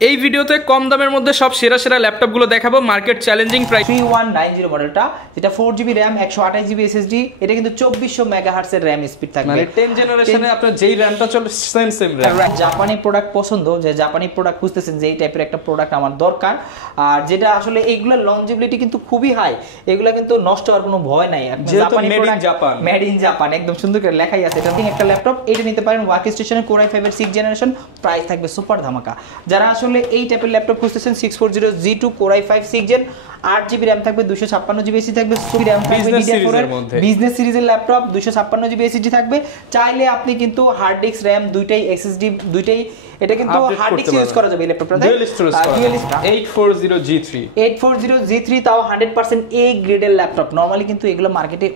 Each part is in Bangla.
এই ভিডিওতে কম দামের মধ্যে সব সেরা সেরা ল্যাপটপগুলো দেখাবো মার্কেট চ্যালেঞ্জিং প্রাইস। 3190 মডেলটা যেটা 4GB RAM 128GB SSD, এটা কিন্তু 2400 মেগাহার্টজ এর RAM স্পিড থাকবে। মানে 10 জেনারেশনে আপনার যেই RAMটা চলে সেম RAM। জাপানি প্রোডাক্ট পছন্দ, যে জাপানি প্রোডাক্ট খুঁজতেছেন যে এই টাইপের একটা প্রোডাক্ট আমার দরকার, আর যেটা আসলে এইগুলোর লংজিবিলিটি কিন্তু খুবই হাই, এগুলো কিন্তু নষ্ট হওয়ার কোনো ভয় নাই। জাপানি প্রোডাক্ট, মেড ইন জাপান, একদম সুন্দর করে লেখাই আছে। এটা একটা ল্যাপটপ, এটা নিতে পারেন ওয়ার্ক স্টেশনের Core i5 এর 6 জেনারেশন, প্রাইস থাকবে সুপার ধামাকা। যারা আসলে এই টাইপের ল্যাপটপ খুঁজতেছেন 640G2 Core i5 6 gen, 8GB RAM থাকবে, 256GB SSD থাকবে, RAM থাকবে DDR4 এর বিজনেস সিরিজের ল্যাপটপ, 256GB SSD থাকবে। চাইলে আপনি কিন্তু হার্ড ডিস্ক RAM দুইটাই SSD দুইটাই, এটা কিন্তু হার্ড ডিস্ক ইউজ করা যাবে এই ল্যাপটপটাতে। 840G3 তাও 100% A গ্রেডের ল্যাপটপ। নরমালি কিন্তু এগুলো মার্কেটে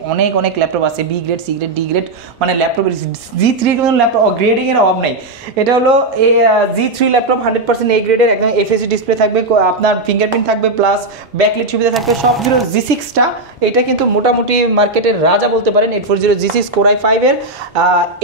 অনেক ল্যাপটপ আছে, B grade, C grade, D grade, মানে ল্যাপটপের G3 কোনো ল্যাপটপ গ্রেডিং এর অভাব নাই। এটা হলো এই G3 ল্যাপটপ 100% A গ্রেডের, একদম FHD ডিসপ্লে থাকবে, আপনার ফিঙ্গারপ্রিন্ট থাকবে, প্লাস ব্যাকলাইট সুবিধা থাকবে। সবগুলো G6টা, এটা কিন্তু মোটামুটি মার্কেটের রাজা বলতে পারেন। 840G6 Core i5 এর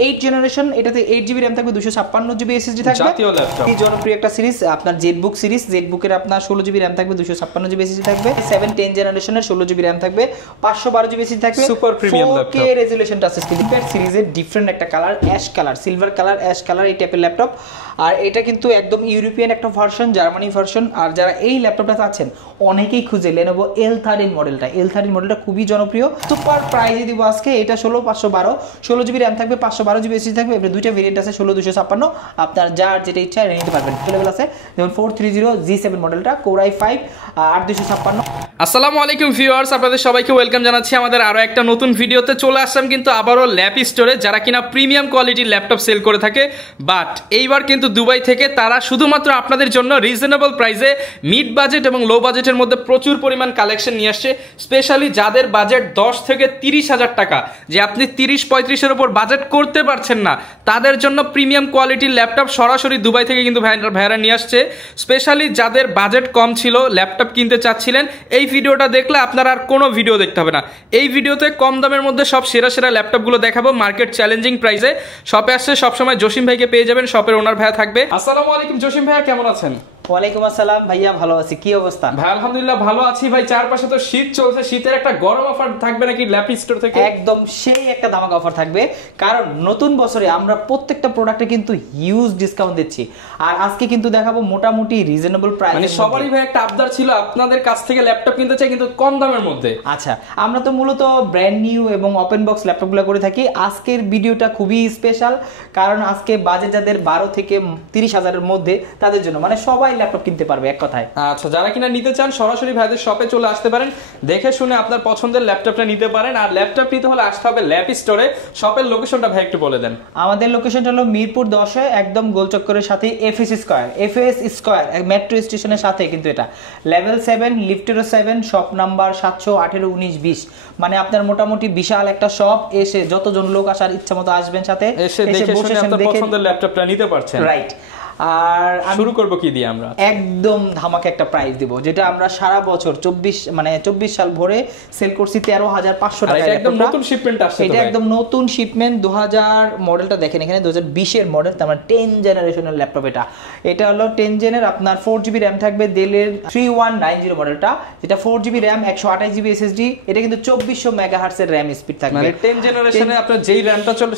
8 জেনারেশন, এটাতে 8GB RAM থাকবে, 256GB SSD থাকবে। জাতীয় ল্যাপটপ, এই জনপ্রিয় একটা সিরিজ আপনার জেটবুক সিরিজ, জেটবুকের আপনার 16GB RAM থাকবে, 256GB SSD থাকবে। 7-10 জেনারেশনের 16GB RAM থাকবে, 512GB SSD থাকবে। সুপার প্রিমিয়াম ল্যাপটপ, 4K রেজোলিউশনটা আছে। ফিলিপের সিরিজের ডিফারেন্ট একটা colour, ash colour, silver colour, ash colour, এই টাইপের ল্যাপটপ। আর এটা কিন্তু একদম ইউরোপিয়ান একটা ভার্সন, জার্মানি ভার্সন। আর যারা এই ল্যাপটপটা চাচ্ছেন, অনেকেই খুঁজে Lenovo L13 মডেলটা, L13 মডেলটা খুবই জনপ্রিয়। সুপার প্রাইজে দিব আজকে। এটা 16512, 16GB RAM থাকবে, 512GB SSD থাকবে। এবার দুইটা ভেরিয়েন্ট আছে, 16256, আপনার যার যেটা ইচ্ছা নিতে পারবেন। अवेलेबल আছে যেমন 430G7 মডেলটা, Core i5 8256। আসসালামু আলাইকুম ভিউয়ার্স, আপনাদের সবাইকে ওয়েলকাম জানাচ্ছি আমাদের আরো একটা নতুন ভিডিওতে। চলে আসলাম কিন্তু আবারও ল্যাপ স্টোরে, যারা কিনা প্রিমিয়াম কোয়ালিটির ল্যাপটপ সেল করে থাকে। বাট এইবার কিন্তু দুবাই থেকে তারা শুধুমাত্র আপনাদের জন্য রিজনেবল প্রাইসে মিড বাজেট এবং লো বাজেটের মধ্যে প্রচুর পরিমাণ কালেকশন নিয়ে আসছে। স্পেশালি যাদের বাজেট 10 থেকে 30,000 টাকা, যে আপনি 30-35-এর উপর বাজেট করতে পারছেন না, তাদের জন্য প্রিমিয়াম কোয়ালিটির ল্যাপটপ সরাসরি দুবাই থেকে কিন্তু ভাইরা নিয়ে আসছে। স্পেশালি যাদের বাজেট কম ছিল, ল্যাপটপ কিনতে চাচ্ছিলেন, এই ভিডিওটা দেখলে আপনার আর কোনো ভিডিও দেখতে হবে না। এই ভিডিওতে কম দামের মধ্যে সব সেরা সেরা ল্যাপটপগুলো দেখাবো মার্কেট চ্যালেঞ্জিং প্রাইসে। শপে আসছে সবসময় জসিম ভাইকে পেয়ে যাবেন, শপের ওনার ভাইয়া থাকবে। আসসালামু আলাইকুম জসিম ভাইয়া, কেমন আছেন? ওয়ালাইকুম আসসালাম ভাইয়া, ভালো আছি। কি অবস্থা? ভাই আলহামদুলিল্লাহ ভালো আছি ভাই। চারপাশে তো শীত চলছে, শীতের একটা গরম অফার থাকবে নাকি ল্যাপ স্টোর থেকে? একদম সেই একটা ধামাকা অফার থাকবে, কারণ নতুন বছরে আমরা প্রত্যেকটা প্রোডাক্টে কিন্তু হিউজ ডিসকাউন্ট দিচ্ছি। আর আজকে কিন্তু দেখাবো মোটামুটি রিজনেবল প্রাইস। মানে সবারই ভাই একটা আবদার ছিল আপনাদের কাছ থেকে ল্যাপটপ কিনতে চাই, কিন্তু কম দামের মধ্যে। আচ্ছা, আমরা তো মূলত ব্র্যান্ড নিউ এবং ওপেন বক্স ল্যাপটপগুলো করে থাকি। আজকের ভিডিওটা খুবই স্পেশাল, কারণ আজকে বাজেট যাদের 12 থেকে 30,000-এর মধ্যে, তাদের জন্য মানে সবাই ল্যাপটপ কিনতে পারবে এক কথায়। আচ্ছা, যারা কিনা নিতে চান সরাসরি ভাইদের শপে চলে আসতে পারেন, দেখে শুনে আপনার পছন্দের ল্যাপটপটা নিতে পারেন। আর ল্যাপটপ নিতে হলে আসতে হবে ল্যাপ স্টোরে। শপের লোকেশনটা ভাই একটু বলে দেন। আমাদের লোকেশনটা হলো মিরপুর 10-এ, একদম গোলচক্করের সাথে FS স্কয়ার মেট্রো স্টেশনের সাথে। কিন্তু এটা লেভেল 7, লিফটের 7, শপ নাম্বার 718-19-20। মানে আপনার মোটামুটি বিশাল একটা শপ। এসে যতজন লোক আসার ইচ্ছা মতো আসবেন, সাথে এসে দেখে শুনে আপনার পছন্দের ল্যাপটপটা নিতে পারছেন। রাইট। আর শুরু করব কি দিয়ে? আমরা একদম ধামাকা একটা প্রাইস দিব, যেটা আমরা সারা বছর 24 সাল ভরে সেল করছি 13,500 টাকা। এটা একদম নতুন শিপমেন্ট আসছে। এটা একদম নতুন শিপমেন্ট, 2000 মডেলটা দেখেন এখানে, 2020-এর মডেল, তার মানে 10 জেনারেশনের ল্যাপটপ। এটা হলো 10 জেনের, আপনার 4GB RAM থাকবে, ডেলের 3190 মডেলটা, যেটা 4GB RAM 128GB SSD, এটা কিন্তু 2400 মেগাহার্টজ এর RAM স্পিড থাকবে। মানে 10 জেনারেশনে আপনার যেই RAMটা চলে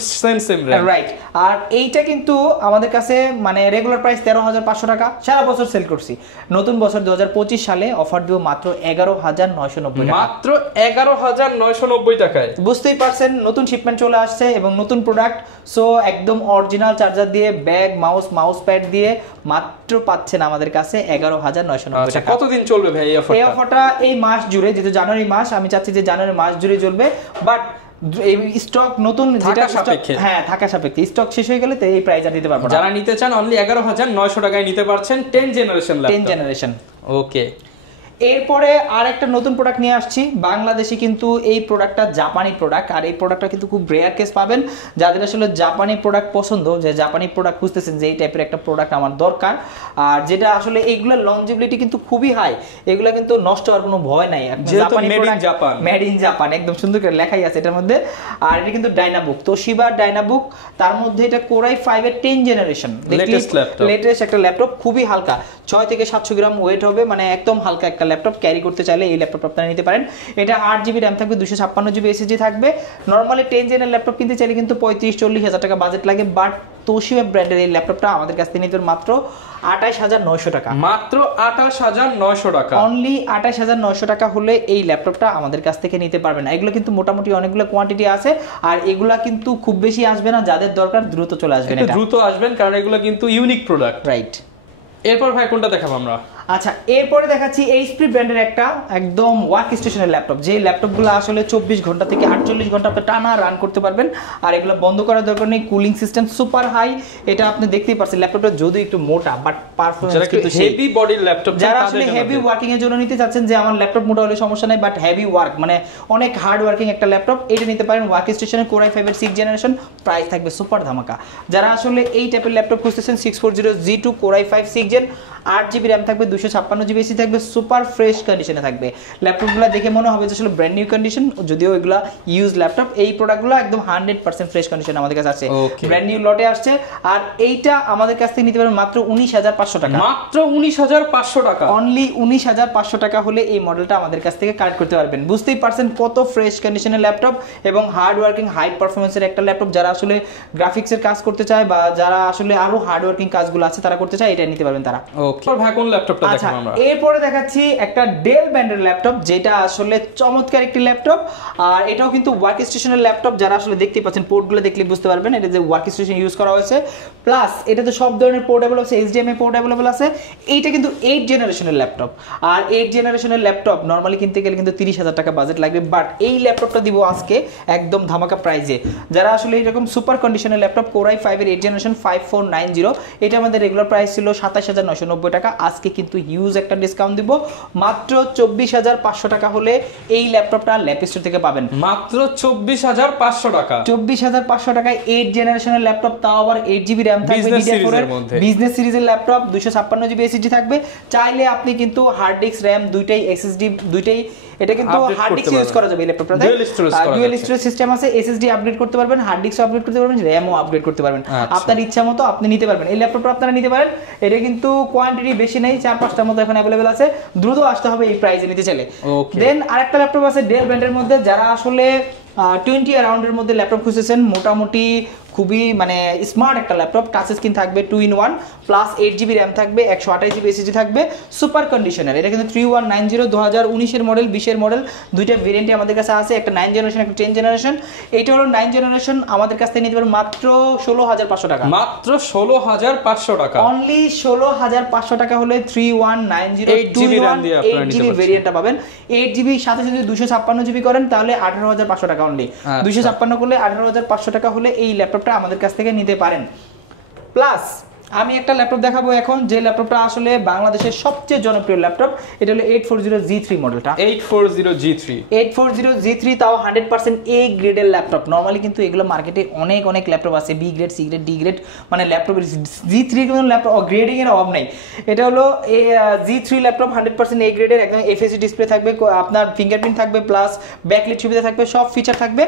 সেম RAM। রাইট। আর এইটা কিন্তু আমাদের কাছে মানে রেগুলার প্রাইস 13,500 টাকা, সারা বছর সেল করছি। নতুন বছর 2025 সালে অফার দিব মাত্র 11,990 টাকা। মাত্র 11,990 টাকায়। বুঝতেই পারছেন, নতুন শিপমেন্ট চলে আসছে এবং নতুন প্রোডাক্ট। সো একদম অরিজিনাল চার্জার দিয়ে, ব্যাগ, মাউস প্যাড দিয়ে মাত্র পাচ্ছেন আমাদের কাছে 11,990 টাকা। কতদিন চলবে ভাই এই অফারটা? এই অফারটা এই মাস জুড়ে, যেহেতু জানুয়ারি মাস, আমি চাচ্ছি যে জানুয়ারি মাস জুড়ে চলবে। বাট এই স্টক নতুন যেটা হ্যাঁ থাকা সাপেক্ষে, স্টক শেষ হয়ে গেলে তো এই প্রাইস আর দিতে পারবো না। যারা নিতে চান অনলি 11,900 টাকায় নিতে পারছেন 10 জেনারেশন ল্যাপটপ। 10 জেনারেশন। ওকে। এরপরে আর একটা নতুন প্রোডাক্ট নিয়ে আসছি। বাংলাদেশে কিন্তু এই প্রোডাক্টটা জাপানি প্রোডাক্ট, আর এই প্রোডাক্টটা কিন্তু খুব রেয়ার কেস পাবেন। যাদের আসলে জাপানি প্রোডাক্ট পছন্দ, যে জাপানি প্রোডাক্ট খুঁজতেছেন যে এই টাইপের একটা প্রোডাক্ট আমার দরকার, আর যেটা আসলে এইগুলোর লংজিবিলিটি কিন্তু খুবই হাই, এগুলো কিন্তু নষ্ট হওয়ার কোনো ভয় নাই। জাপানি প্রোডাক্ট, মেড ইন জাপান, একদম সুন্দর করে লেখাই আছে এটার মধ্যে। আর এটা কিন্তু ডাইনাবুক, তোশিবা ডাইনাবুক, তার মধ্যে এটা কোরাই 5 এর 10 জেনারেশন লেটেস্ট একটা ল্যাপটপ, খুবই হালকা, 6 থেকে 700 গ্রাম ওয়েট হবে, মানে একদম হালকা একটা ল্যাপটপ। ক্যারি করতে চাইলে এই ল্যাপটপ আপনারা নিতে পারেন। এটা 8GB র্যাম থাকবে, 256GB SSD থাকবে। নরমালি 10 জেনের ল্যাপটপ কিনতে চাইলে কিন্তু 35-40 হাজার টাকা বাজেট লাগে, বাট তোশিবা ব্র্যান্ডের এই ল্যাপটপটা আমাদের কাছ থেকে নিতে মাত্র 28,900 টাকা, মাত্র 28,900 টাকা, অনলি 28,900 টাকা হলে এই ল্যাপটপটা আমাদের কাছ থেকে নিতে পারবেন। এগুলো কিন্তু মোটামুটি অনেকগুলো কোয়ান্টিটি আছে, আর এগুলা কিন্তু খুব বেশি আসবে না, যাদের দরকার দ্রুত চলে আসবেন, দ্রুত আসবেন, কারণ এগুলো কিন্তু ইউনিক প্রোডাক্ট। রাইট। এরপর ভাই কোনটা দেখাবো আমরা? আচ্ছা, এরপরে দেখাচ্ছি এইচপি ব্র্যান্ডের একটা একদম ওয়ার্ক স্টেশনের ল্যাপটপ, যে ল্যাপটপগুলো আসলে 24 ঘন্টা থেকে 48 ঘন্টা আপনি টানা রান করতে পারবেন, আর এগুলো বন্ধ করার দরকার নেই। কুলিং সিস্টেম সুপার হাই, এটা আপনি দেখতেই পাচ্ছেন। ল্যাপটপটা যদিও একটু মোটা, বাট পারফরম্যান্স কিন্তু হেভি বডির ল্যাপটপ। যারা আসলে হেভি ওয়ার্কিং এর জন্য নিতে চাচ্ছেন যে আমার ল্যাপটপ মোটা হলে সমস্যা নাই, বাট হেভি ওয়ার্ক মানে অনেক হার্ড ওয়ার্কিং একটা ল্যাপটপ, এটা নিতে পারেন। ওয়ার্ক স্টেশনের কোরাই 5 এর 6 জেনারেশন, প্রাইস থাকবে সুপার ধামাকা। যারা আসলে এই টাইপের ল্যাপটপ খুঁজতেছেন, 640G2 core i 5 6 gen, 8GB RAM থাকবে, 256GB SSD থাকবে, সুপার ফ্রেশ কন্ডিশনে থাকবে। ল্যাপটপগুলো দেখে মনে হবে যে আসলে ব্র্যান্ড নিউ কন্ডিশন, যদিও এগুলা ইউজ ল্যাপটপ। এই প্রোডাক্টগুলো একদম 100% ফ্রেশ কন্ডিশন আমাদের কাছে আছে, ব্র্যান্ড নিউ লটে আসছে। আর এইটা আমাদের কাছ থেকে নিতে পারবেন মাত্র 19,500 টাকা, মাত্র 19,500 টাকা, অনলি 19,500 টাকা হলে এই মডেলটা আমাদের কাছ থেকে কালেক্ট করতে পারবেন। বুঝতেই পারছেন কত ফ্রেশ কন্ডিশনের ল্যাপটপ এবং হার্ড ওয়ার্কিং হাই পারফরমেন্সের একটা ল্যাপটপ। যারা আসলে গ্রাফিক্সের কাজ করতে চায় বা যারা আসলে আরো হার্ড ওয়ার্কিং কাজগুলো আছে তারা করতে চায়, এটা নিতে পারবেন তারা। ওকে, ভাই কোন ল্যাপটপটা দেখাবো আমরা? এরপরে দেখাচ্ছি একটা ডেল ব্র্যান্ডের ল্যাপটপ, যেটা আসলে চমৎকার একটি ল্যাপটপ, আর এটাও কিন্তু ওয়ার্ক স্টেশনের ল্যাপটপ। যারা আসলে দেখতে পাচ্ছেন, পোর্টগুলো দেখলে বুঝতে পারবেন এটা যে ওয়ার্ক স্টেশন ইউজ করা হয়েছে, প্লাস এটাতে সব ধরনের পোর্ট অ্যাভেলেবল আছে, HDMI পোর্ট অ্যাভেলেবল আছে। এইটা কিন্তু 8 জেনারেশনের ল্যাপটপ, আর 8 জেনারেশনের ল্যাপটপ নরমালি কিনতে গেলে কিন্তু 30,000 টাকা বাজেট লাগবে, বাট এই ল্যাপটপটা দিব আজকে একদম ধামাকা প্রাইজে। যারা আসলে এরকম সুপার কন্ডিশনের ল্যাপটপ, কোরাই 5 এর 8 জেনারেশন 5490, এটা আমাদের রেগুলার প্রাইস ছিল 27,990 টাকা, আজকে কিন্তু হিউজ একটা ডিসকাউন্ট দিব, মাত্র 24,500 টাকা হলে এই ল্যাপটপটা ল্যাপ স্টোর থেকে পাবেন, মাত্র 24,500 টাকা। 24,500 টাকায় 8 জেনারেশনের ল্যাপটপ, তাও আবার 8GB র্যাম থাকবে, DDR4 এর বিজনেস সিরিজের ল্যাপটপ, 256GB SSD থাকবে। চাইলে আপনি কিন্তু হার্ড ডিস্ক র্যাম দুইটাই, SSD দুইটাই, এটা কিন্তু হার্ড ডিস্ক ইউজ করা যাবে এই ল্যাপটপটাতে, ডুয়াল স্টোরেজ সিস্টেম আছে, SSD আপডেট করতে পারবেন, হার্ড ডিস্ক আপডেট করতে পারবেন, র‍্যামও আপডেট করতে পারবেন, আপনার ইচ্ছা মতো আপনি নিতে পারবেন। এই ল্যাপটপটা আপনারা নিতে পারেন, এটা কিন্তু কোয়ান্টিটি বেশি নেই, 4-5টার মতো এখন अवेलेबल আছে, দ্রুত আসতে হবে এই প্রাইসে নিতে চাইলে। দেন আরেকটা ল্যাপটপ আছে ডেল ব্র্যান্ডের মধ্যে, যারা আসলে 20 অ্যারাউন্ডের মধ্যে ল্যাপটপ খুঁজতেছেন, মোটামুটি খুবই মানে স্মার্ট একটা ল্যাপটপ, টাচ স্ক্রিন থাকবে 2-in-1, প্লাস 8GB র্যাম থাকবে, 128GB SSD থাকবে, সুপার কন্ডিশনার। এটা কিন্তু 3190 2019 এর মডেল, 20 এর মডেল, দুইটা ভেরিয়েন্টে আমাদের কাছে আছে, একটা 9 জেনারেশন, একটা 10 জেনারেশন। এইটা হলো 9 জেনারেশন, আমাদের কাছ থেকে নিতে পারবেন মাত্র 16,500 টাকা, মাত্র 16,500 টাকা, অনলি 16,500 টাকা হলে 3190 8GB র্যাম দিয়ে আপনারা নিতে পারবেন, ভেরিয়েন্টটা পাবেন। 8GB সাথে যদি 256GB করেন তাহলে 18,500 টাকা অনলি, 256 করলে 18,500 টাকা হলে এই ল্যাপটপটা আমাদের কাছ থেকে নিতে পারেন। প্লাস আমি একটা ল্যাপটপ দেখাবো এখন, যে ল্যাপটপটা আসলে বাংলাদেশের সবচেয়ে জনপ্রিয় ল্যাপটপ, এটা হলো 840G3 মডেলটা। 840G3, তাও 100% A গ্রেডের ল্যাপটপ। নরমালি কিন্তু এগুলো মার্কেটে অনেক ল্যাপটপ আছে, B grade, C grade, D grade, মানে ল্যাপটপের G3 কিন্তু ল্যাপটপ গ্রেডিং এর অভাব নাই। এটা হলো G3 ল্যাপটপ, 100% A গ্রেডের, একদম FHD ডিসপ্লে থাকবে, আপনার ফিঙ্গারপ্রিন্ট থাকবে, প্লাস ব্যাকলাইট সুবিধা থাকবে, সব ফিচার থাকবে।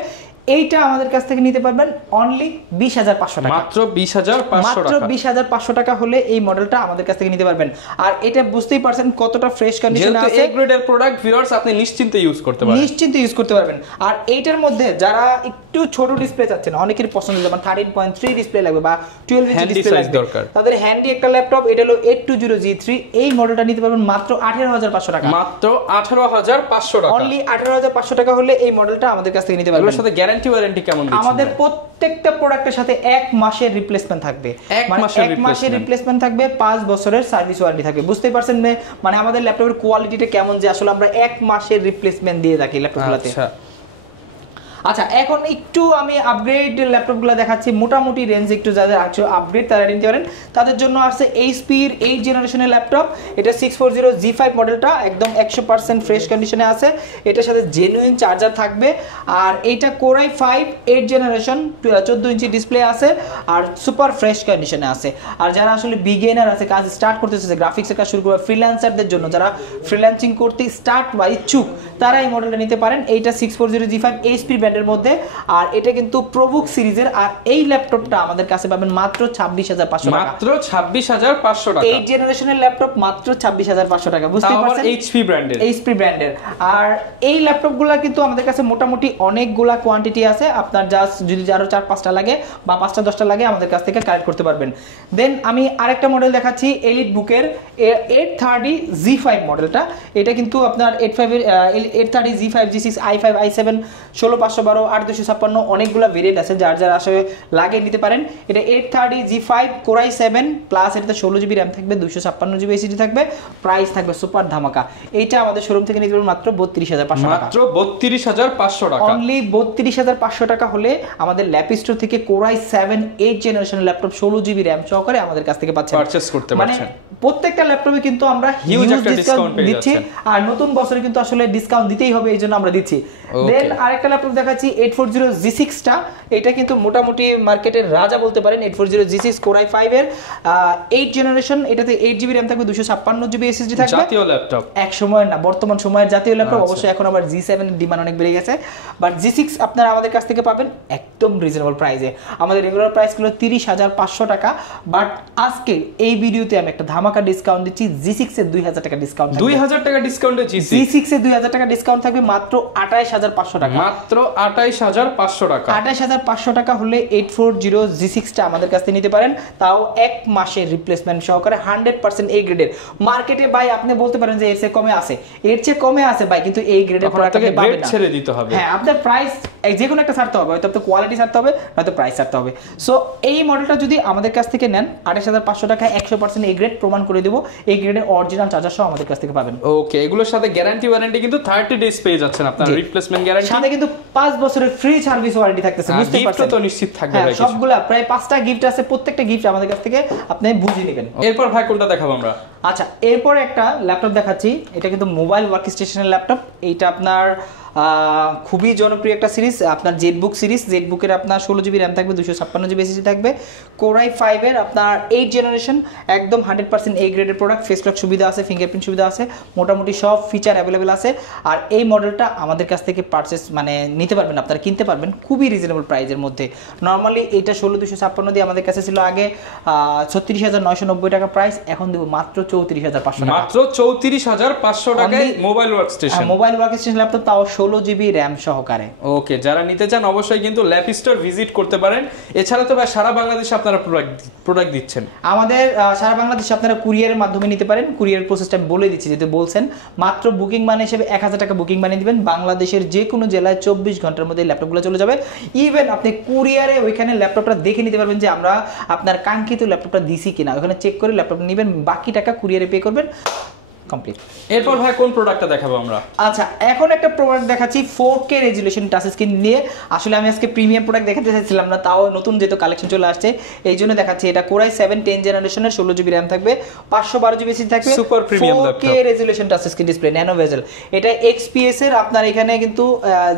এইটা আমাদের কাছ থেকে নিতে পারবেন অনলি 20,500 টাকা, মাত্র 20,500 টাকা, 20,500 টাকা হলে এই মডেলটা আমাদের কাছ থেকে নিতে পারবেন। আর এটা বুঝতেই পারছেন কতটা ফ্রেশ কন্ডিশনে আছে, এ গ্রেডের প্রোডাক্ট ভিউয়ার্স আপনি নিশ্চিন্তে ইউজ করতে পারবেন, নিশ্চিন্তে ইউজ করতে পারবেন। আর এইটার মধ্যে যারা একটু ছোট ডিসপ্লে চাচ্ছেন, অনেকের পছন্দ, যেমন 13.3 ডিসপ্লে লাগবে বা 12 ইঞ্চি ডিসপ্লে লাগবে দরকার, তাদের হ্যান্ডি একটা ল্যাপটপ, এটা হলো 820G3, এই মডেলটা নিতে পারবেন মাত্র 18,500 টাকা, মাত্র 18,500 টাকা, অনলি 18,500 টাকা হলে এই মডেলটা আমাদের কাছ থেকে নিতে পারবেন। এর সাথে গ্যারান্টি ওয়ারেন্টি কেমন দিচ্ছেন? আমাদের প্রত্যেকটা প্রোডাক্টের সাথে 1 মাসের রিপ্লেসমেন্ট থাকবে, 1 মাসের রিপ্লেসমেন্ট থাকবে, 5 বছরের সার্ভিস ওয়ারেন্টি থাকবে। বুঝতেই পারছেন মানে আমাদের ল্যাপটপের কোয়ালিটিটা কেমন, যে আসলে আমরা 1 মাসের রিপ্লেসমেন্ট দিয়ে থাকি ল্যাপটপগুলোতে। আচ্ছা এখন একটু আমি আপগ্রেড ল্যাপটপগুলো দেখাচ্ছি, মোটামুটি রেঞ্জ একটু যাদের আছে আপগ্রেড তারা নিতে পারেন। তাদের জন্য আছে এইচপির 8 জেনারেশনের ল্যাপটপ, এটা 640G5 মডেলটা একদম 100% ফ্রেশ কন্ডিশনে আছে, এটার সাথে জেনুইন চার্জার থাকবে। আর এইটা কোরাই 5 8 জেনারেশন 14 ইঞ্চি ডিসপ্লে আছে আর সুপার ফ্রেশ কন্ডিশনে আছে। আর যারা আসলে বিগিনার আছে, কাজ স্টার্ট করতেছে, গ্রাফিক্সের কাজ শুরু করবে, ফ্রিল্যান্সারদের জন্য যারা ফ্রিল্যান্সিং করতে স্টার্ট বা ইচ্ছুক তারা এই মডেলটা নিতে পারেন। এইটা 640G5 এইচপি ব্র্যান্ডের মধ্যে, আর এটা কিন্তু প্রোবুক সিরিজের। আর এই ল্যাপটপটা আমাদের কাছে পাবেন মাত্র 26,500 টাকা, মাত্র 26,500 টাকা। 8 জেনারেশনের ল্যাপটপ মাত্র 26,500 টাকা, বুঝতে পারছেন? এইচপি ব্র্যান্ডের। আর এই ল্যাপটপগুলো কিন্তু আমাদের কাছে মোটামুটি অনেকগুলা কোয়ান্টিটি আছে, আপনার জাস্ট যদি আরো 4-5টা লাগে বা 5টা-10টা লাগে আমাদের কাছ থেকে কালেক্ট করতে পারবেন। দেন আমি আরেকটা মডেল দেখাচ্ছি এলিট বুকের 830G5 মডেলটা। এটা কিন্তু আপনার 830G5 G6 i5 i7 16512 8256 অনেকগুলো ভেরিয়েন্ট আছে, যার যার আসলে লাগে নিতে পারেন। এটা 830G5 কোরাই 7 প্লাস এটাতে 16GB র্যাম থাকবে, 256GB এসএসডি থাকবে, প্রাইস থাকবে সুপার ধামাকা। এইটা আমাদের শোরুম থেকে নিতে পারবেন মাত্র 32,500 টাকা, মাত্র 32,500 টাকা। অনলি 32,500 টাকা হলে আমাদের ল্যাপ স্টোর থেকে core i 7 8 generation laptop 16GB RAM সহকারে আমাদের কাছ থেকে পাচ্ছেন, পারচেজ করতে পারছেন। প্রত্যেকটা ল্যাপটপে কিন্তু আমরা হিউজ ডিসকাউন্ট দিচ্ছি, আর নতুন বছরে কিন্তু আসলে ডিসকাউন্ট দিতেই হবে, এইজন্য আমরা দিচ্ছি। দেন আরেকটা ল্যাপটপ দেখাচ্ছি 840G6 টা, এটা কিন্তু মোটামুটি মার্কেটের রাজা বলতে পারেন। 840G6 কোরাই 5 এর 8 জেনারেশন, এটাতে 8GB র্যাম থাকবে, 256GB এসএসডি থাকবে, জাতীয় ল্যাপটপ, এক সময় না বর্তমান সময়ের জাতীয় ল্যাপটপ। অবশ্যই এখন আবার G7 এর ডিমান্ড অনেক বেড়ে গেছে, বাট G6 আপনারা আমাদের কাছ থেকে পাবেন একদম রিজনেবল প্রাইসে। আমাদের রেগুলার প্রাইস গুলো 30,500 টাকা, বাট আজকে এই ভিডিওতে আমি একটা ধামাকা ডিসকাউন্ট দিচ্ছি। G6 এর 2,000 টাকা ডিসকাউন্ট, 2,000 টাকা ডিসকাউন্টে G6 এর 2,000 টাকা ডিসকাউন্ট থাকবে মাত্র 28,500 টাকা, মাত্র 28,500 টাকা। 28,500 টাকা হলে 840G6 টা আমাদের কাছ থেকে নিতে পারেন, তাও এক মাসের রিপ্লেসমেন্ট সহকারে 100% এই গ্রেডের। মার্কেটে ভাই আপনি বলতে পারেন যে এর চেয়ে কমে আছে, এর চেয়ে কমে আছে ভাই, কিন্তু এই গ্রেডের প্রোডাক্ট আপনি পাবেন না, ছেড়ে দিতে হবে। হ্যাঁ, আপনার প্রাইস যে কোনো একটা ছাড়তে হবে, হয়তো আপনার কোয়ালিটি ছাড়তে হবে, হয়তো প্রাইস ছাড়তে হবে। সো এই মডেলটা যদি আমাদের কাছ থেকে নেন 28,500 টাকায় 100% এই গ্রেড প্রমাণ করে দেব, এই গ্রেডের অরিজিনাল চার্জার সহ আমাদের কাছ থেকে পাবেন। ওকে, এগুলোর সাথে গ্যারান্টি ওয়ারেন্টি কিন্তু 30 ডেজ পেয়ে যাচ্ছেন আপনার, রিপ্লেসমেন্ট গ্যারান্টি সাথে কিন্তু 5 বছরের ফ্রি সার্ভিস ওয়ারেন্টি থাকতেছে, বুঝতে পারছেন? গিফট তো নিশ্চিত থাকবে ভাই, সবগুলা প্রায় 5টা গিফট আছে, প্রত্যেকটা গিফট আমাদের কাছ থেকে আপনি বুঝে নেবেন। এরপর ভাই কোনটা দেখাবো আমরা? আচ্ছা, এরপর একটা ল্যাপটপ দেখাচ্ছি, এটা কিন্তু মোবাইল ওয়ার্ক স্টেশনের ল্যাপটপ। এইটা আপনার খুবই জনপ্রিয় একটা সিরিজ, আপনার জেটবুক সিরিজ। জেটবুকের আপনার 16GB র্যাম থাকবে, 256GB এসএসডি থাকবে, কোরাই 5 এর আপনার 8 জেনারেশন, একদম 100% এই গ্রেডের প্রোডাক্ট। ফেস লক সুবিধা আছে, ফিঙ্গারপ্রিন্ট সুবিধা আছে, মোটামুটি সব ফিচার অ্যাভেলেবেল আছে। আর এই মডেলটা আমাদের কাছ থেকে পারচেস মানে নিতে পারবেন, আপনারা কিনতে পারবেন খুবই রিজনেবল প্রাইসের মধ্যে। নর্মালি এইটা 16,256 দিয়ে আমাদের কাছে ছিল আগে 36,990 টাকা প্রাইস, এখন দেবো মাত্র 34,500 টাকা, মাত্র 34,500 টাকায় mobile work station, mobile work station laptop, তাও 16GB র্যাম সহকারে। ওকে, যারা নিতে চান অবশ্যই কিন্তু ল্যাপ স্টোর ভিজিট করতে পারেন। এছাড়া তো ভাই সারা বাংলাদেশে আপনারা প্রোডাক্ট দিচ্ছেন। আমাদের সারা বাংলাদেশে আপনারা কুরিয়ারের মাধ্যমে নিতে পারেন। কুরিয়ার প্রসেসটা আমি বলে দিচ্ছি, যেহেতু বলছেন, মাত্র বুকিং মানে হিসেবে 1,000 টাকা বুকিং বানিয়ে দিবেন। বাংলাদেশের যে কোনো জেলায় 24 ঘন্টার মধ্যে ল্যাপটপগুলো চলে যাবে। ইভেন আপনি কুরিয়ারে ওইখানে ল্যাপটপটা দেখে নিতে পারবেন যে আমরা আপনার কাঙ্ক্ষিত ল্যাপটপটা দিছি কিনা, ওখানে চেক করে ল্যাপটপ নেবেন, বাকি টাকা কুরিয়ারে পে করবেন, কমপ্লিট। এরপর ভাই কোন প্রোডাক্টটা দেখাবো আমরা? আচ্ছা, এখন একটা প্রোডাক্ট দেখাচ্ছি 4K রেজুলেশন টাচ স্ক্রিন নিয়ে। আসলে আমি আজকে প্রিমিয়াম প্রোডাক্ট দেখাতে চাইছিলাম না, তাও নতুন যেহেতু কালেকশন চলে আসছে এই জন্য দেখাচ্ছি। এটা কোরাই 7 10 জেনারেশনের 16GB র্যাম থাকবে, 512GB এসএসডি থাকবে, super premium laptop, 4K resolution touch screen display, nano bezel. এটা XPS এর আপনার এখানে কিন্তু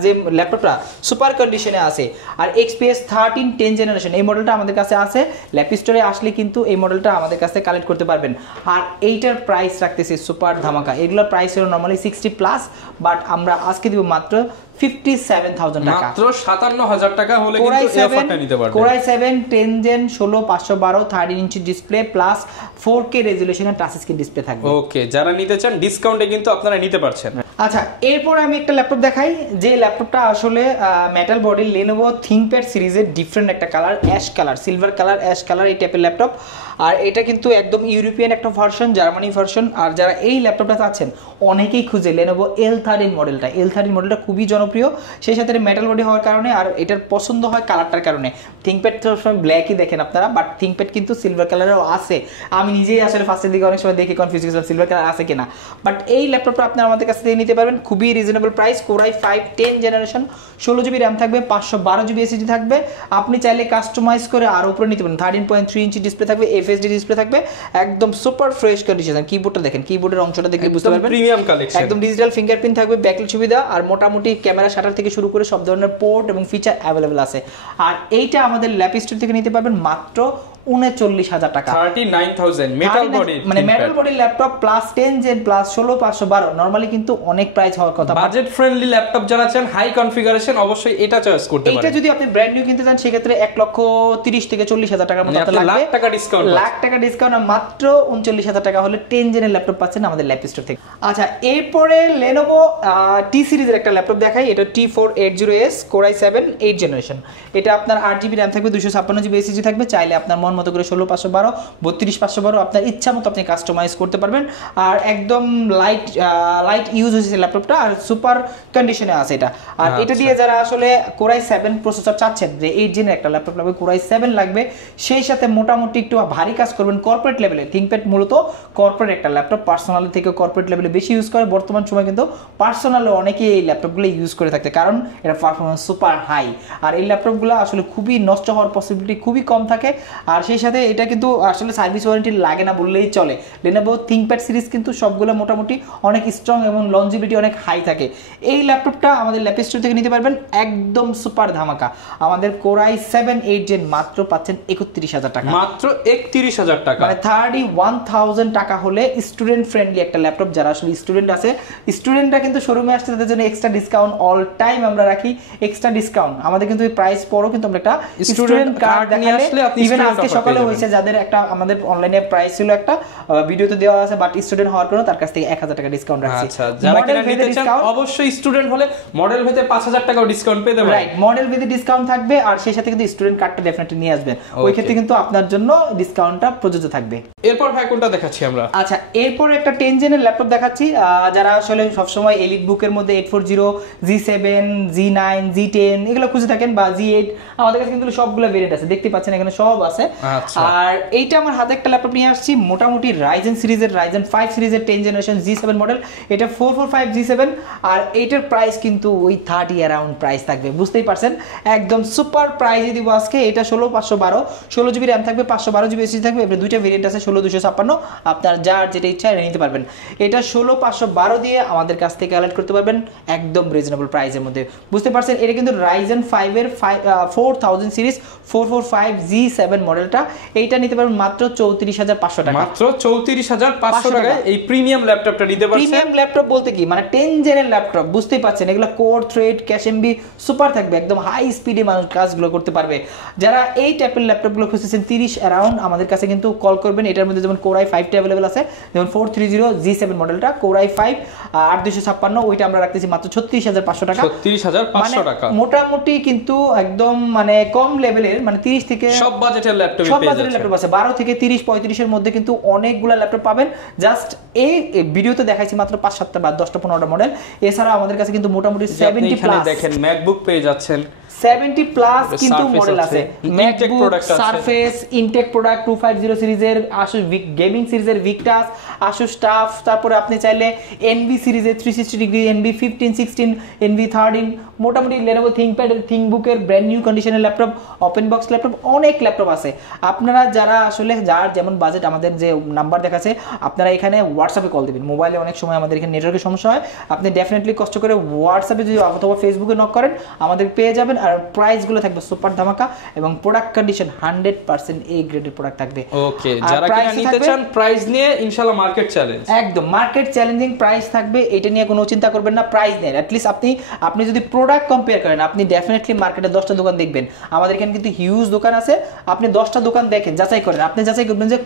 যে ল্যাপটপটা সুপার কন্ডিশনে আছে। আর XPS 13 10 জেনারেশন এই মডেলটা আমাদের কাছে আছে। ল্যাপ স্টোরে আসলে কিন্তু এই মডেলটা আমাদের কাছে কালেক্ট করতে পারবেন। আর এইটার প্রাইস রাখতেছি সুপার ধামাকা। এগুলোর প্রাইস হলো নরমালি 60+, বাট আমরা আজকে দিব মাত্র 57,000 টাকা, মাত্র 57,000 টাকা হলে কিন্তু এই অফারটা নিতে পারবেন। কোরাই 7 10 জেন 16512 13 ইঞ্চি ডিসপ্লে প্লাস 4K রেজুলেশনের টাচ স্ক্রিন ডিসপ্লে থাকবে। ওকে, যারা নিতে চান ডিসকাউন্টে কিন্তু আপনারা নিতে পারছেন। আচ্ছা, এরপর আমি একটা ল্যাপটপ দেখাই, যে ল্যাপটপটা আসলে মেটাল বডি Lenovo ThinkPad সিরিজের ডিফারেন্ট একটা colour, ash colour, silver colour, ash colour, এই টাইপের ল্যাপটপ। আর এটা কিন্তু একদম ইউরোপিয়ান একটা ভার্সন, জার্মানি ভার্সন। আর যারা এই ল্যাপটপটা চাচ্ছেন, অনেকেই খুঁজে Lenovo L13 মডেলটা। L13 মডেলটা খুবই জনপ্রিয়, সেই সাথে মেটাল বডি হওয়ার কারণে আর এটার পছন্দ হয় কালারটার কারণে। থিংকপ্যাড তো সবসময় ব্ল্যাকই দেখেন আপনারা, বাট থিংকপ্যাড কিন্তু সিলভার কালারেও আছে। আমি নিজেই আসলে ফার্স্টের দিকে অনেক সময় দেখে কনফিউজ হয়েছিলাম সিলভার কালার আছে কিনা, বাট এই ল্যাপটপটা আপনারা আমাদের কাছ থেকে নিতে পারবেন খুবই reasonable price. Core i5 10 generation, 16GB RAM থাকবে, 512GB SSD থাকবে। আপনি চাইলে কাস্টমাইজ করে আর উপরে নিতে পারেন। 13.3 ইঞ্চি ডিসপ্লে থাকবে, FHD ডিসপ্লে থাকবে, একদম সুপার ফ্রেশ কন্ডিশন। কিবোর্ডটা দেখেন, কিবোর্ডের অংশটা দেখে বুঝতে পারবেন প্রিমিয়াম কালেকশন, একদম ডিজিটাল ফিঙ্গারপ্রিন্ট থাকবে, ব্যাকলাইট সুবিধা, আর মোটামুটি ক্যামেরা শাটার থেকে শুরু করে সব ধরনের পোর্ট এবং ফিচার অ্যাভেলেবল আছে। আর এইটা আমাদের ল্যাপ স্টোর থেকে নিতে পারবেন মাত্র 39,000 টাকা, 39,000 মেটাল বডি, মানে metal body laptop plus 10 gen plus 16 512। Normally কিন্তু অনেক প্রাইস হওয়ার কথা। বাজেট ফ্রেন্ডলি ল্যাপটপ যারা চান হাই কনফিগারেশন, অবশ্যই এটা চয়েস করতে পারেন। এটা যদি আপনি ব্র্যান্ড নিউ কিনতে চান সেক্ষেত্রে 1,30,000 থেকে 40,000 টাকার মতো লাগবে, লাখ টাকা ডিসকাউন্ট, লাখ টাকা ডিসকাউন্ট। আর মাত্র 39,000 টাকা হলে 10 জেনের ল্যাপটপ পাচ্ছেন আমাদের ল্যাপ স্টোর থেকে। আচ্ছা, এরপরে Lenovo T সিরিজের একটা ল্যাপটপ দেখাই। এটা T480S Core i7 8 জেনারেশন। এটা আপনার 8GB র্যাম থাকবে, 256GB SSD থাকবে। চাইলে আপনার মন মতো করে 16 512 32 512 আপনার ইচ্ছা মতো আপনি কাস্টমাইজ করতে পারবেন। আর একদম লাইট ইউজ হয়েছে ল্যাপটপটা, আর সুপার কন্ডিশনে আছে এটা। আর এটা দিয়ে যারা আসলে Core i7 প্রসেসর চাচ্ছেন, যে 8 জেনের একটা ল্যাপটপ লাগবে, Core i7 লাগবে, সেই সাথে মোটামুটি একটু ভারী কাজ করবেন কর্পোরেট লেভেলে। থিংকপ্যাড মূলত কর্পোরেট একটা ল্যাপটপ, পার্সোনাল থেকে কর্পোরেট লেভেলে বেশি ইউজ করে। বর্তমান সময় কিন্তু পার্সোনালে অনেকেই এই ল্যাপটপগুলো ইউজ করে থাকতে, কারণ এটা পারফরমেন্স সুপার হাই। আর এই ল্যাপটপগুলো আসলে খুবই নষ্ট হওয়ার পসিবিলিটি খুবই কম থাকে। আর সেই সাথে এটা কিন্তু আসলে সার্ভিস ওয়ারেন্টি লাগে না বললেই চলে। Lenovo ThinkPad সিরিজ কিন্তু সবগুলো মোটামুটি অনেক স্ট্রং এবং লঞ্জিভিটি অনেক হাই থাকে। এই ল্যাপটপটা আমাদের ল্যাপ স্টোর থেকে নিতে পারবেন একদম সুপার ধামাকা। আমাদের Core i7 8 জেন মাত্র পাচ্ছেন 31,000 টাকা, মাত্র 31,000 টাকা, মানে 31,000 টাকা হলে স্টুডেন্ট ফ্রেন্ডলি একটা ল্যাপটপ। যারা আসলে স্টুডেন্ট আছে, স্টুডেন্টরা কিন্তু শোরুমে আসছে, তাদের জন্য এক্সট্রা ডিসকাউন্ট অল টাইম আমরা রাখি। এক্সট্রা ডিসকাউন্ট আমাদের কিন্তু এই প্রাইস পরও কিন্তু আমরা একটা স্টুডেন্ট কার্ড নিয়ে আসলে, ইভেন আজকে সকালে হয়েছে যাদের একটা আমাদের অনলাইনে প্রাইস ছিল একটা ভিডিওতে দেওয়া আছে, বাট স্টুডেন্ট হওয়ার কারণে তার কাছ থেকে 1,000 টাকা ডিসকাউন্ট রাখছি। আচ্ছা, যারা কিনা নিতে চান অবশ্যই স্টুডেন্ট হলে মডেল ভেদে 5,000 টাকাও ডিসকাউন্ট পেতে পারেন। রাইট, মডেল ভেদে ডিসকাউন্ট থাকবে, আর সেই সাথে কিন্তু স্টুডেন্ট কার্ডটা ডেফিনেটলি নিয়ে আসবেন। ওই ক্ষেত্রে কিন্তু আপনার জন্য ডিসকাউন্টটা প্রযোজ্য থাকবে। এরপর ভাই কোনটা দেখাচ্ছি আমরা? আচ্ছা, এরপর একটা 10 জেনের ল্যাপটপ দেখাচ্ছি। যারা আসলে সবসময় এলিট বুকের মধ্যে 840 G7 G9 G10 এগুলো খুঁজে থাকেন, বা G8, আমাদের কাছে কিন্তু সবগুলো ভেরিয়েন্ট আছে, দেখতে পাচ্ছেন এখানে সব আছে। আর এইটা আমার হাতে একটা ল্যাপটপ নিয়ে আসছি, মোটামুটি Ryzen সিরিজের Ryzen 5 সিরিজের 10 জেনারেশন G7 মডেল। এটা 445 G7, আর এইটার প্রাইস কিন্তু ওই 30 অ্যারাউন্ড প্রাইস থাকবে, বুঝতেই পারছেন একদম সুপার প্রাইসে দিব আজকে। এটা 16 512, 16GB র্যাম থাকবে, 512GB SSD থাকবে। এবার দুইটা ভেরিয়েন্ট আছে, 16 256, আপনার যার যেটা ইচ্ছা নিতে পারবেন। এটা 16 512 দিয়ে আমাদের কাছ থেকে কালেক্ট করতে পারবেন একদম রিজনেবল প্রাইসের মধ্যে, বুঝতে পারছেন। এটা কিন্তু Ryzen 5 এর 4000 সিরিজ 445 G7 মডেলটা। এইটা নিতে পারবেন মাত্র 34,500 টাকা, মাত্র 34,500 টাকায় এই প্রিমিয়াম ল্যাপটপটা নিতে পারছেন। প্রিমিয়াম ল্যাপটপ বলতে কি, মানে 10 জেনের ল্যাপটপ, বুঝতেই পাচ্ছেন এগুলো core thread cash MB super থাকবে, একদম হাই স্পিডে মানুষ কাজগুলো করতে পারবে। যারা এই টাইপের ল্যাপটপগুলো খুঁজতেছেন 30 অ্যারাউন্ড, আমাদের কাছে কিন্তু কল করবেন। এটার মধ্যে যেমন Core i5 টা अवेलेबल আছে, যেমন 430 G7 মডেলটা, Core i5 8256, ওইটা আমরা রাখতেছি মাত্র 36,500 টাকা, 36,500 টাকা। মোটামুটি কিন্তু একদম মানে কম লেভেলের, মানে 30 থেকে সব বাজেটের ল্যাপটপ, সব বাজেটের ল্যাপটপ আছে। 12 থেকে 30 35 এর মধ্যে কিন্তু অনেকগুলো ল্যাপটপ পাবেন। জাস্ট এই ভিডিওতে দেখাইছি মাত্র 5 7টা বা 10টা 15টা মডেল। এছাড়া আমাদের কাছে কিন্তু মোটামুটি 70 প্লাস দেখেন ম্যাকবুক পেয়ে যাচ্ছেন, 70 প্লাস কিন্তু মডেল আছে। ম্যাকবুক, সারফেস, ইনটেক প্রোডাক্ট 250 সিরিজের, আসুস গেমিং সিরিজের ভিক্টাস, আসুস টাফ, তারপরে আপনি চাইলে এনভি সিরিজের 360 ডিগ্রি, এনভি 15 16, এনভি 13, মোটামুটি Lenovo ThinkPad এর থিংকবুকের ব্র্যান্ড নিউ কন্ডিশনের ল্যাপটপ, ওপেন বক্স ল্যাপটপ, অনেক ল্যাপটপ আছে। আপনারা যারা আসলে যার যেমন বাজেট, আমাদের যে নাম্বার দেখাচ্ছে, আপনারা এখানে হোয়াটসঅ্যাপে কল দিবেন। মোবাইলে অনেক সময় আমাদের এখানে নেটওয়ার্কের সমস্যা হয়, আপনি ডেফিনেটলি কষ্ট করে হোয়াটসঅ্যাপে যদি অথবা ফেসবুকে নক করেন আমাদের পেয়ে যাবেন। আর প্রাইসগুলো থাকবে সুপার ধামাকা, এবং প্রোডাক্ট কন্ডিশন 100% এ গ্রেডের প্রোডাক্ট থাকবে। ওকে, যারা কিনা নিতে চান প্রাইস নিয়ে ইনশাআল্লাহ মার্কেট চ্যালেঞ্জ, একদম মার্কেট চ্যালেঞ্জিং প্রাইস থাকবে। এটা নিয়ে কোনো চিন্তা করবেন না, প্রাইস নেই। অ্যাট লিস্ট আপনি যদি প্রোডাক্ট কম্পেয়ার করেন, আপনি ডেফিনেটলি মার্কেটে 10টা দোকান দেখবেন। আমাদের এখানে কিন্তু হিউজ দোকান আছে, আপনি 10টা দোকান দেখেন, যাচাই করেন, আপনি যাচাই করবেন যে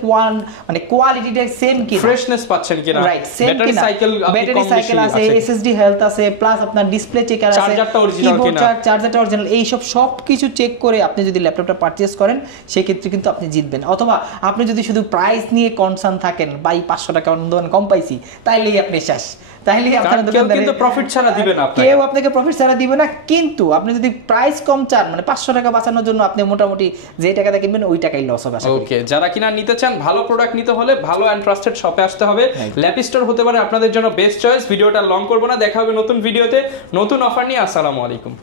মানে কোয়ালিটিটা সেম কি, ফ্রেশনেস পাচ্ছেন কিনা, রাইট, সেম ব্যাটারি কিনা, সাইকেল ব্যাটারি সাইকেল আছে, এসএসডি হেলথ আছে, প্লাস আপনার ডিসপ্লে চেকার আছে, চার্জারটা অরিজিনাল কিনা, চার্জারটা অরিজিনাল, এই সব কিছু চেক করে আপনি যদি ল্যাপটপটা পারচেজ করেন সেই ক্ষেত্রে কিন্তু আপনি জিতবেন। অথবা আপনি যদি শুধু প্রাইস নিয়ে কনসার্ন থাকেন, বাই 500 টাকা অন্য দোকানে কম পাইছি, তাইলেই আপনি শেষ, তাইলেই আপনার দোকানদার কিন্তু প্রফিট ছাড়া দিবে না, কেউ আপনাকে প্রফিট ছাড়া দিবে না। কিন্তু আপনি যদি প্রাইস কম চান, মানে 500 টাকা বাঁচানোর জন্য আপনি মোটামুটি যে টাকাটা কিনবেন ওই টাকাই লস হবে। ওকে, যারা কিনা নিতে চান, ভালো প্রোডাক্ট নিতে হলে ভালো এন্ড ট্রাস্টেড শপে আসতে হবে। ল্যাপ স্টোর হতে পারে আপনাদের জন্য বেস্ট চয়েস। ভিডিওটা লং করব না, দেখা হবে নতুন ভিডিওতে নতুন অফার নিয়ে। আসসালামু আলাইকুম।